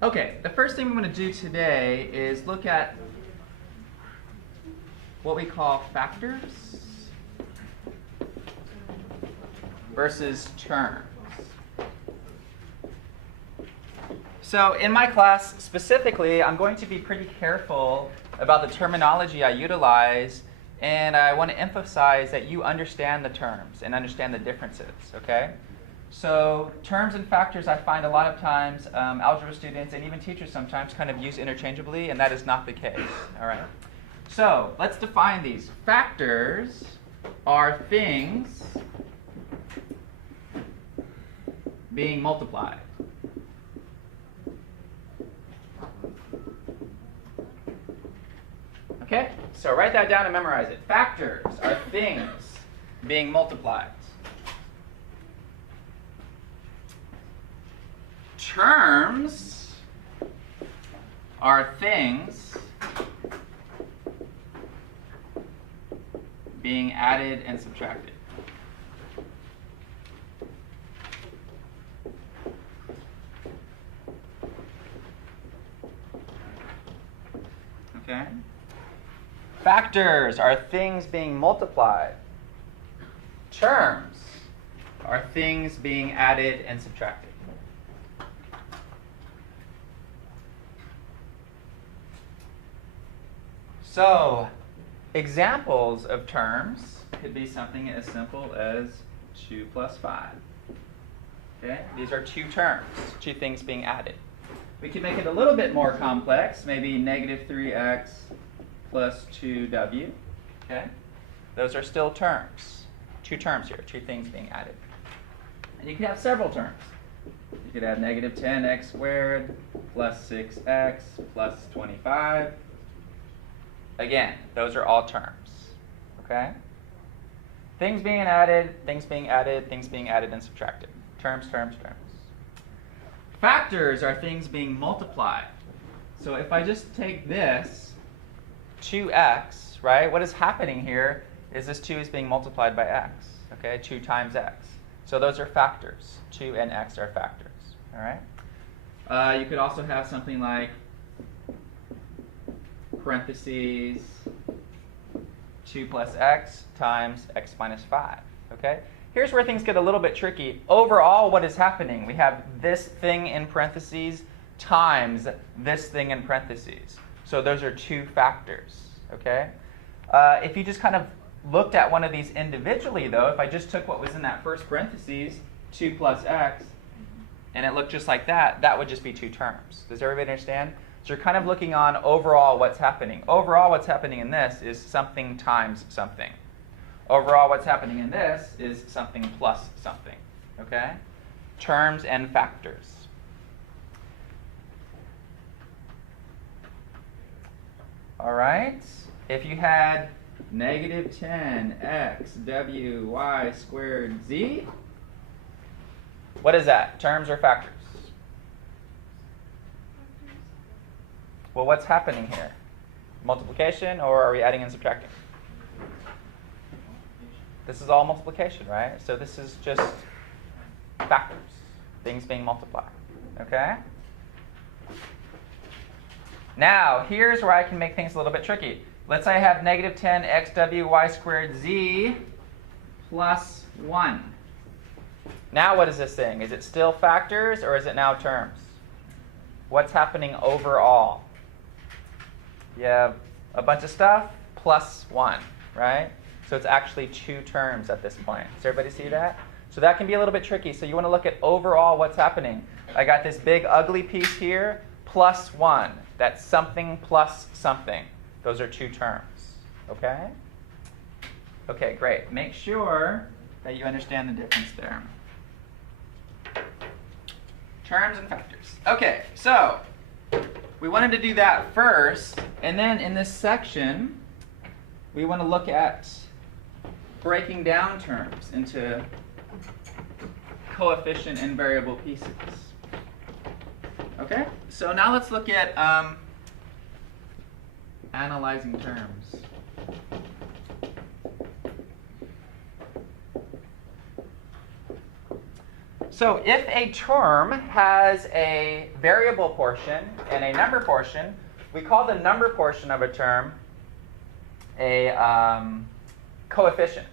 Okay, the first thing we're going to do today is look at what we call factors versus terms. So in my class specifically, I'm going to be pretty careful about the terminology I utilize, and I want to emphasize that you understand the terms and understand the differences, okay? So terms and factors I find a lot of times algebra students and even teachers sometimes kind of use interchangeably, and that is not the case, all right? So let's define these. Factors are things being multiplied. Okay, so write that down and memorize it. Factors are things being multiplied. Terms are things being added and subtracted. Okay? Factors are things being multiplied. Terms are things being added and subtracted. So, examples of terms could be something as simple as 2 plus 5. Okay? These are two terms, two things being added. We could make it a little bit more complex, maybe negative 3x plus 2w. Okay? Those are still terms. Two terms here, two things being added. And you could have several terms. You could have negative 10x squared plus 6x plus 25. Again, those are all terms. Okay? Things being added, things being added, things being added and subtracted. Terms, terms, terms. Factors are things being multiplied. So if I just take this 2x, right? What is happening here is this 2 is being multiplied by x. Okay? 2 times x. So those are factors. 2 and x are factors. All right? You could also have something like parentheses 2 plus x times x minus 5. Okay? Here's where things get a little bit tricky. Overall, what is happening? We have this thing in parentheses times this thing in parentheses. So those are two factors. Okay? If you just kind of looked at one of these individually, though, if I just took what was in that first parentheses, 2 plus x, and it looked just like that, that would just be two terms. Does everybody understand? So you're kind of looking on overall what's happening. Overall what's happening in this is something times something. Overall what's happening in this is something plus something. Okay? Terms and factors. All right? If you had negative 10x w y squared z, what is that? Terms or factors? Well, what's happening here? Multiplication, or are we adding and subtracting? This is all multiplication, right? So this is just factors, things being multiplied. Okay? Now, here's where I can make things a little bit tricky. Let's say I have negative 10 xw squared z plus 1. Now what is this thing? Is it still factors, or is it now terms? What's happening overall? You have a bunch of stuff plus 1, right? So it's actually two terms at this point. Does everybody see that? So that can be a little bit tricky. So you want to look at overall what's happening. I got this big ugly piece here, plus 1. That's something plus something. Those are two terms. Okay? Okay, great. Make sure that you understand the difference there. Terms and factors. Okay, so we wanted to do that first, and then in this section, we want to look at breaking down terms into coefficient and variable pieces. Okay, so now let's look at analyzing terms. So if a term has a variable portion and a number portion, we call the number portion of a term a coefficient,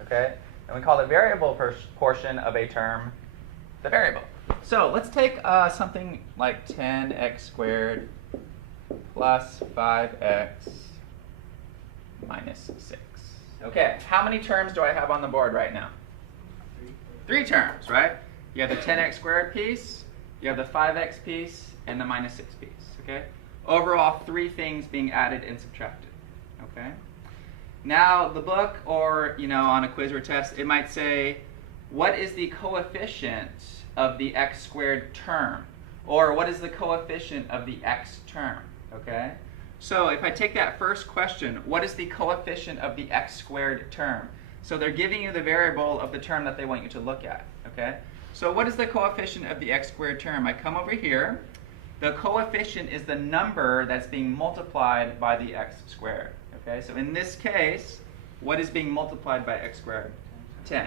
okay? And we call the variable portion of a term the variable. So let's take something like 10x squared plus 5x minus 6. Okay, how many terms do I have on the board right now? Three terms, right? You have the 10x squared piece, you have the 5x piece, and the minus 6 piece, okay? Overall, 3 things being added and subtracted, okay? Now, the book, or, on a quiz or test, it might say, what is the coefficient of the x squared term? Or what is the coefficient of the x term, okay? So if I take that first question, what is the coefficient of the x squared term? So they're giving you the variable of the term that they want you to look at, okay? So what is the coefficient of the x squared term? I come over here. The coefficient is the number that's being multiplied by the x squared, okay? So in this case, what is being multiplied by x squared? 10.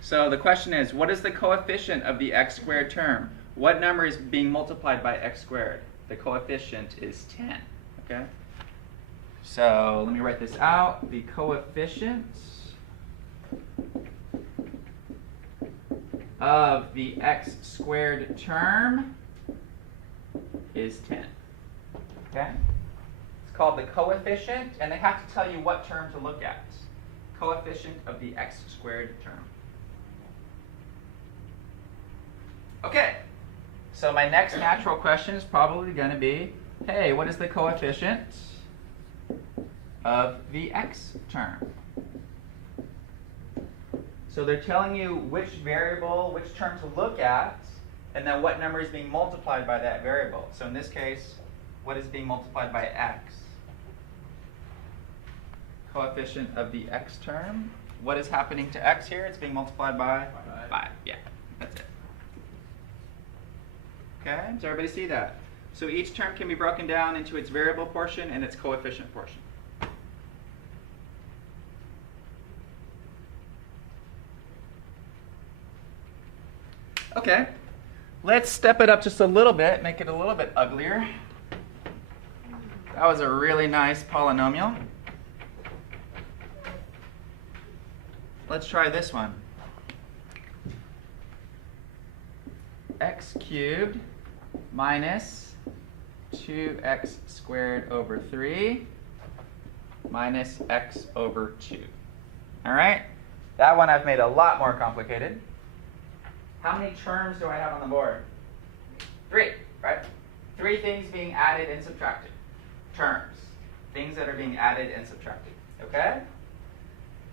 So the question is, what is the coefficient of the x squared term? What number is being multiplied by x squared? The coefficient is 10, okay? So let me write this out. The coefficient of the x squared term is 10, okay? It's called the coefficient, and they have to tell you what term to look at. Coefficient of the x squared term. Okay, so my next natural question is probably going to be, hey, what is the coefficient of the x term? So they're telling you which variable, which term to look at, and then what number is being multiplied by that variable. So in this case, what is being multiplied by x? Coefficient of the x term. What is happening to x here? It's being multiplied by 5. Yeah, that's it. Okay, does everybody see that? So each term can be broken down into its variable portion and its coefficient portion. Okay, let's step it up just a little bit, make it a little bit uglier. That was a really nice polynomial. Let's try this one. X cubed minus 2x squared over 3 minus x over 2. All right? That one I've made a lot more complicated. How many terms do I have on the board? 3, right? 3 things being added and subtracted. Terms. Things that are being added and subtracted. Okay?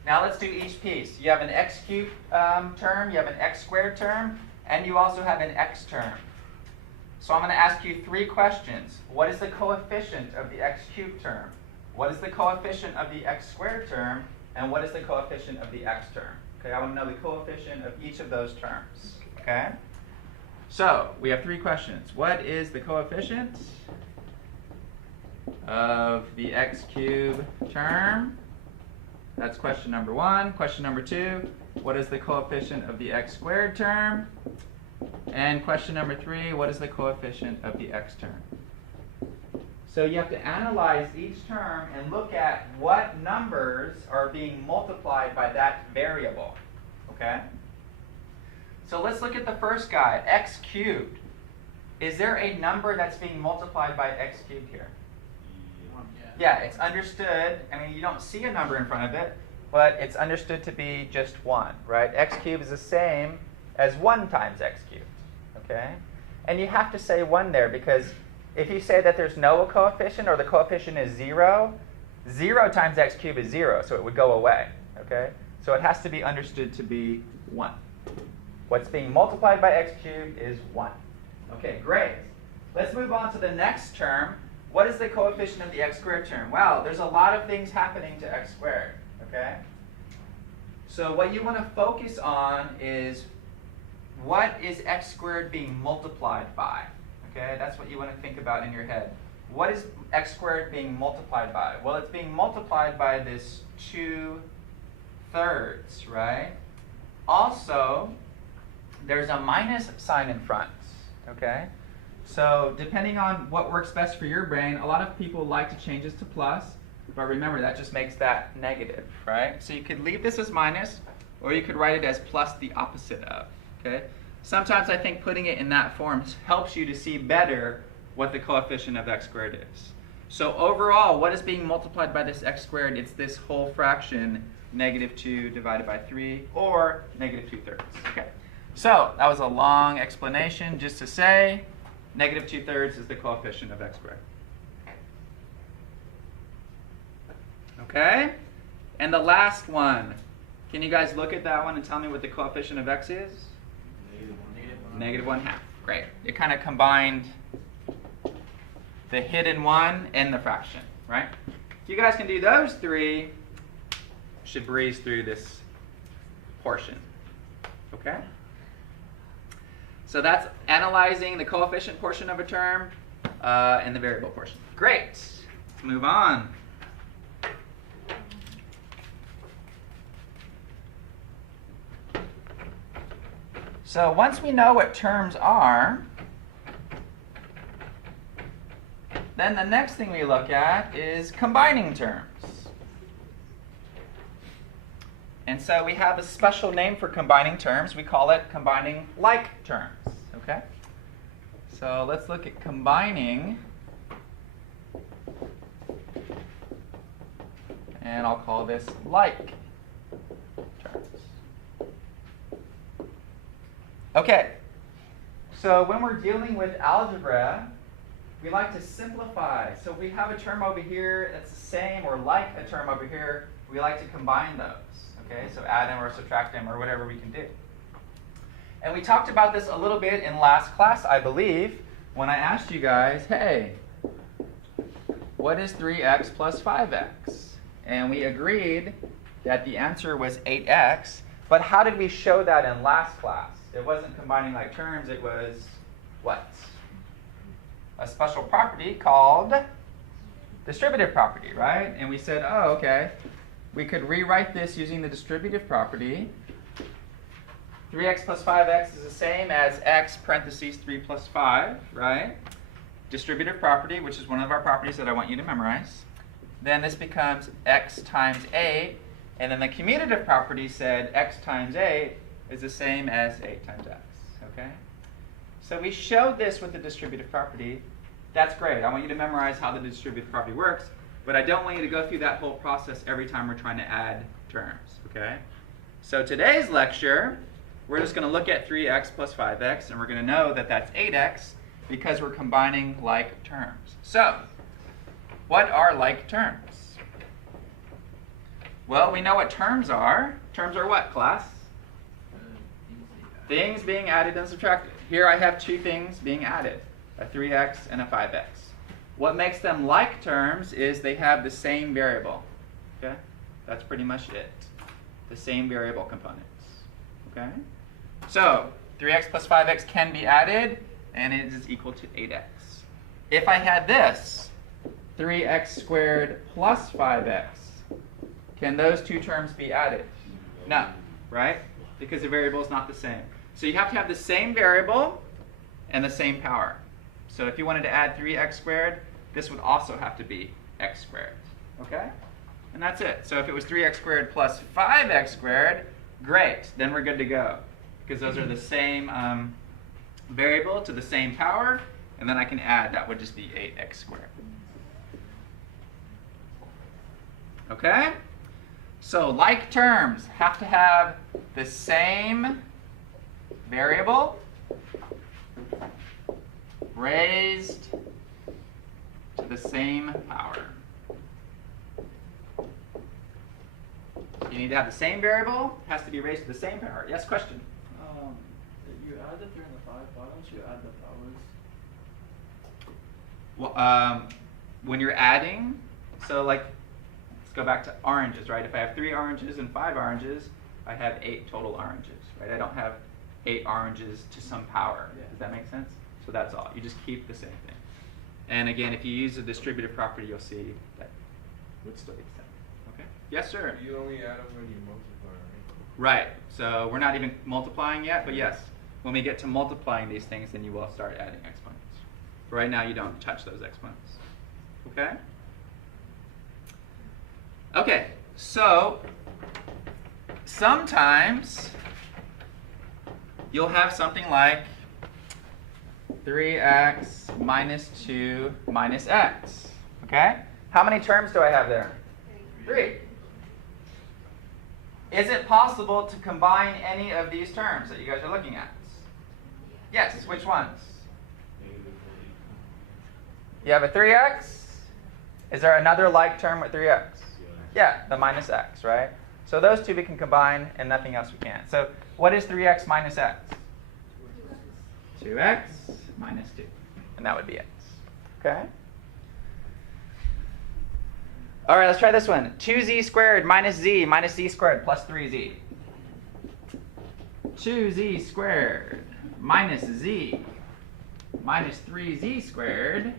Now let's do each piece. You have an x cubed term, you have an x squared term, and you also have an x term. So I'm going to ask you 3 questions. What is the coefficient of the x cubed term? What is the coefficient of the x squared term? And what is the coefficient of the x term? Okay, I want to know the coefficient of each of those terms. Okay? So we have 3 questions. What is the coefficient of the x cubed term? That's question number 1. Question number 2, what is the coefficient of the x squared term? And question number 3, what is the coefficient of the x term? So you have to analyze each term and look at what numbers are being multiplied by that variable. Okay? So let's look at the first guy, x cubed. Is there a number that's being multiplied by x cubed here? Yeah, it's understood. I mean, you don't see a number in front of it, but it's understood to be just 1, right? X cubed is the same as 1 times x cubed, okay? And you have to say 1 there because if you say that there's no coefficient or the coefficient is 0, 0 times x cubed is 0, so it would go away, okay? So it has to be understood to be 1. What's being multiplied by x cubed is 1. Okay, great. Let's move on to the next term. What is the coefficient of the x squared term? Well, there's a lot of things happening to x squared, okay? So what you want to focus on is what is x squared being multiplied by, okay? That's what you want to think about in your head. What is x squared being multiplied by? Well, it's being multiplied by this 2/3, right? Also, there's a minus sign in front, okay? So depending on what works best for your brain, a lot of people like to change this to plus, but remember that just makes that negative, right? So you could leave this as minus, or you could write it as plus the opposite of, okay? Sometimes I think putting it in that form helps you to see better what the coefficient of x squared is. So overall, what is being multiplied by this x squared? It's this whole fraction, negative 2 divided by 3, or negative 2/3. Okay. So that was a long explanation just to say negative 2/3 is the coefficient of x squared. Okay? And the last one. Can you guys look at that one and tell me what the coefficient of x is? Negative 1/2. Great. It kind of combined the hidden one and the fraction, right? If you guys can do those three, should breeze through this portion. Okay? So that's analyzing the coefficient portion of a term and the variable portion. Great. Let's move on. So once we know what terms are, then the next thing we look at is combining terms. And so we have a special name for combining terms. We call it combining like terms. Okay? So let's look at combining. And I'll call this like terms. Okay. So when we're dealing with algebra, we like to simplify. So if we have a term over here that's the same or like a term over here, we like to combine those. Okay, so add them or subtract them or whatever we can do. And we talked about this a little bit in last class, I believe, when I asked you guys, hey, what is 3x plus 5x? And we agreed that the answer was 8x, but how did we show that in last class? It wasn't combining like terms, it was what? A special property called distributive property, right? And we said, oh, okay, we could rewrite this using the distributive property. 3x plus 5x is the same as x parentheses 3 plus 5, right? Distributive property, which is one of our properties that I want you to memorize. Then this becomes x times 8, and then the commutative property said x times 8 is the same as 8 times x, okay? So we showed this with the distributive property. That's great. I want you to memorize how the distributive property works, but I don't want you to go through that whole process every time we're trying to add terms, okay? So today's lecture, we're just going to look at 3x plus 5x, and we're going to know that that's 8x because we're combining like terms. So, what are like terms? Well, we know what terms are. Terms are what, class? Things being added and subtracted. Here I have two things being added, a 3x and a 5x. What makes them like terms is they have the same variable. Okay? That's pretty much it. The same variable components. Okay? So, 3x plus 5x can be added, and it is equal to 8x. If I had this, 3x squared plus 5x, can those two terms be added? No, right? Because the variable is not the same. So you have to have the same variable and the same power. So if you wanted to add 3x squared, this would also have to be x squared. Okay? And that's it. So if it was 3x squared plus 5x squared, great. Then we're good to go. Because those are the same variable to the same power. And then I can add, that would just be 8x squared. Okay? So like terms have to have the same variable raised to the same power. You need to have the same variable, it has to be raised to the same power. Yes, question? If you add the 3 and the 5, why don't you add the powers? Well, when you're adding, so like, let's go back to oranges, right? If I have 3 oranges and 5 oranges, I have 8 total oranges, right? I don't have 8 oranges to some power. Yeah. Does that make sense? So that's all. You just keep the same thing. And again, if you use the distributive property, you'll see that would still be the same. Okay? Yes, sir? You only add them when you multiply, right? Right. So we're not even multiplying yet, but yes. When we get to multiplying these things, then you will start adding exponents. But right now, you don't touch those exponents. Okay? Okay, so sometimes you'll have something like 3x minus 2 minus x. Okay? How many terms do I have there? 3. Is it possible to combine any of these terms that you guys are looking at? Yes, which ones? You have a 3x. Is there another like term with 3x? Yeah, the minus x, right? So those two we can combine and nothing else we can. So what is 3x minus x? 2x minus 2. And that would be x. Okay? All right, let's try this one. 2z squared minus z squared plus 3z. 2z squared minus z minus 3z squared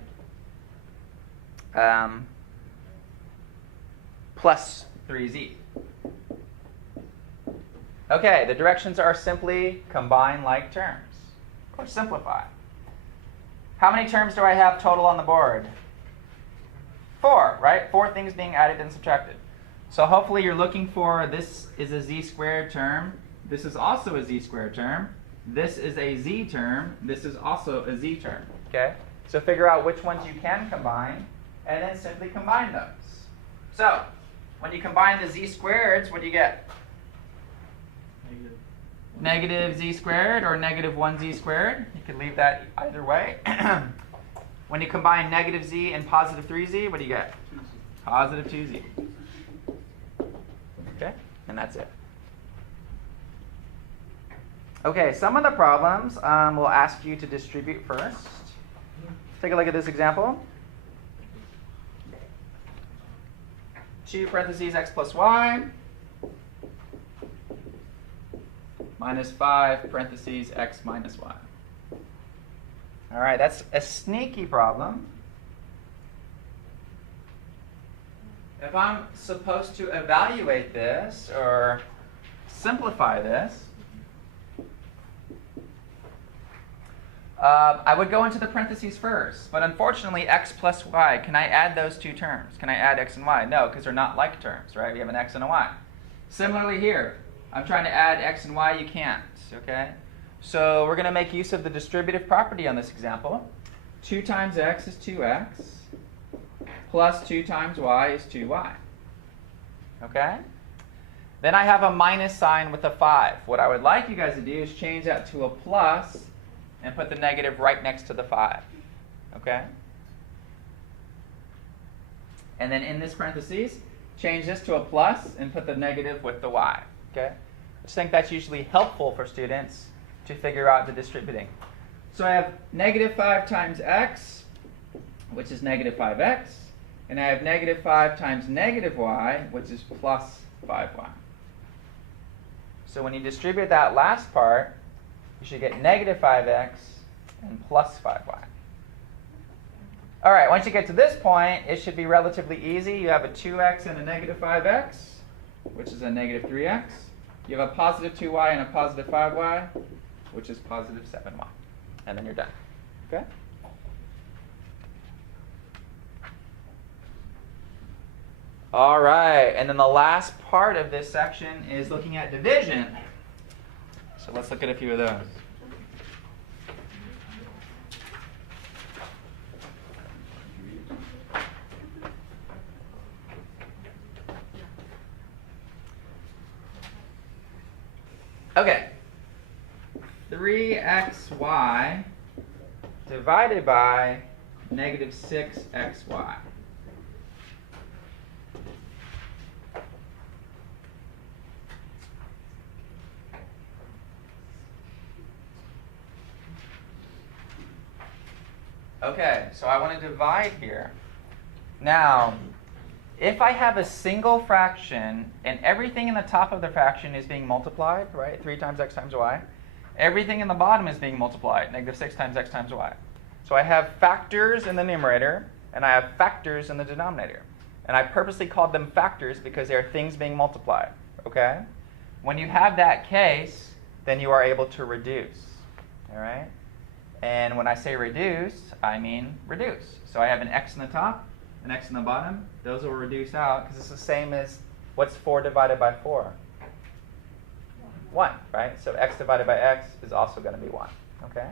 plus 3z. Okay, the directions are simply combine like terms or simplify. How many terms do I have total on the board? 4, right? 4 things being added and subtracted. So hopefully you're looking for, this is a z squared term. This is also a z squared term. This is a z term. This is also a z term. Okay? So figure out which ones you can combine, and then simply combine those. So, when you combine the z squareds, what do you get? Negative z squared or negative 1z squared. You can leave that either way. When you combine negative z and positive 3z, what do you get? Positive 2z. Okay? And that's it. Okay, some of the problems will ask you to distribute first. Take a look at this example. 2 parentheses x plus y minus 5 parentheses x minus y. All right, that's a sneaky problem. If I'm supposed to evaluate this or simplify this, I would go into the parentheses first. But unfortunately, x plus y, can I add those two terms? Can I add x and y? No, because they're not like terms, right? We have an x and a y. Similarly here, I'm trying to add x and y, you can't, okay? So we're going to make use of the distributive property on this example. 2 times x is 2x, plus 2 times y is 2y. Okay? Then I have a minus sign with a 5. What I would like you guys to do is change that to a plus and put the negative right next to the 5. Okay? And then in this parentheses, change this to a plus and put the negative with the y. Okay? I just think that's usually helpful for students to figure out the distributing. So I have negative 5 times x, which is negative 5x, and I have negative 5 times negative y, which is plus 5y. So when you distribute that last part, you should get negative 5x and plus 5y. All right, once you get to this point, it should be relatively easy. You have a 2x and a negative 5x, which is a negative 3x. You have a positive 2y and a positive 5y, which is positive 7y. And then you're done. Okay? All right, and then the last part of this section is looking at division. So let's look at a few of those. Okay. 3xy divided by negative 6xy. Okay, so I want to divide here. Now, if I have a single fraction and everything in the top of the fraction is being multiplied, right, 3 times x times y, everything in the bottom is being multiplied, negative 6 times x times y. So I have factors in the numerator, and I have factors in the denominator. And I purposely called them factors because they are things being multiplied, okay? When you have that case, then you are able to reduce. All right? And when I say reduce, I mean reduce. So I have an x in the top, an x in the bottom. Those will reduce out because it's the same as what's 4 divided by 4? 1, right? So x divided by x is also going to be 1. Okay?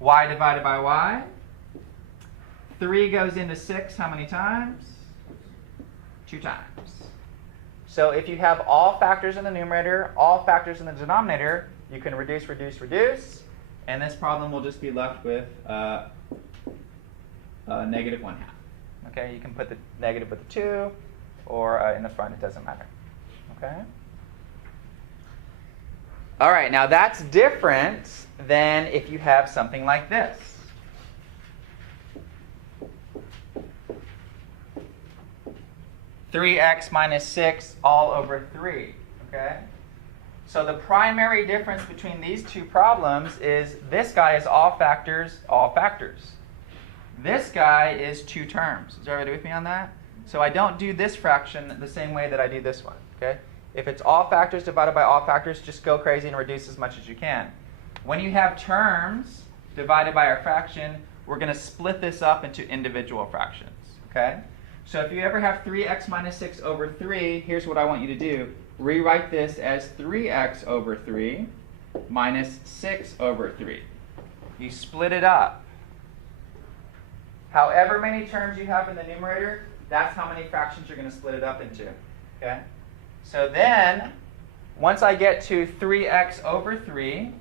Y divided by y. 3 goes into 6 how many times? 2 times. So if you have all factors in the numerator, all factors in the denominator, you can reduce, reduce, reduce. And this problem will just be left with negative 1/2. Okay, you can put the negative with the 2 or in the front, it doesn't matter. Okay? All right, now that's different than if you have something like this. (3x minus 6 all over 3). Okay? So the primary difference between these two problems is this guy is all factors, all factors. This guy is 2 terms. Is everybody with me on that? So I don't do this fraction the same way that I do this one. Okay? If it's all factors divided by all factors, just go crazy and reduce as much as you can. When you have terms divided by our fraction, we're going to split this up into individual fractions. Okay? So if you ever have 3x minus 6 over 3, here's what I want you to do. Rewrite this as 3x over 3 minus 6 over 3. You split it up. However many terms you have in the numerator, that's how many fractions you're going to split it up into. Okay? So then, once I get to 3x over 3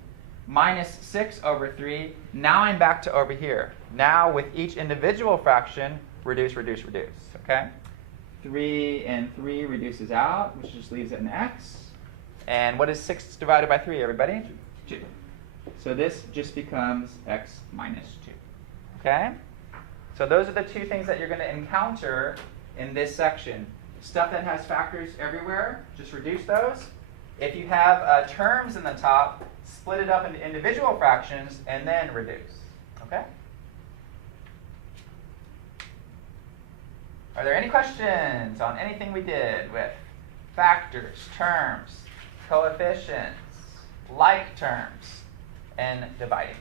minus 6 over 3, now I'm back to over here. Now with each individual fraction, reduce, reduce, reduce. Okay? 3 and 3 reduces out, which just leaves it an x. And what is 6 divided by 3, everybody? 2. So this just becomes x minus 2. Okay? So those are the two things that you're going to encounter in this section. Stuff that has factors everywhere, just reduce those. If you have terms in the top, split it up into individual fractions and then reduce. Okay? Are there any questions on anything we did with factors, terms, coefficients, like terms, and dividing?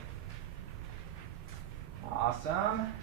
Awesome.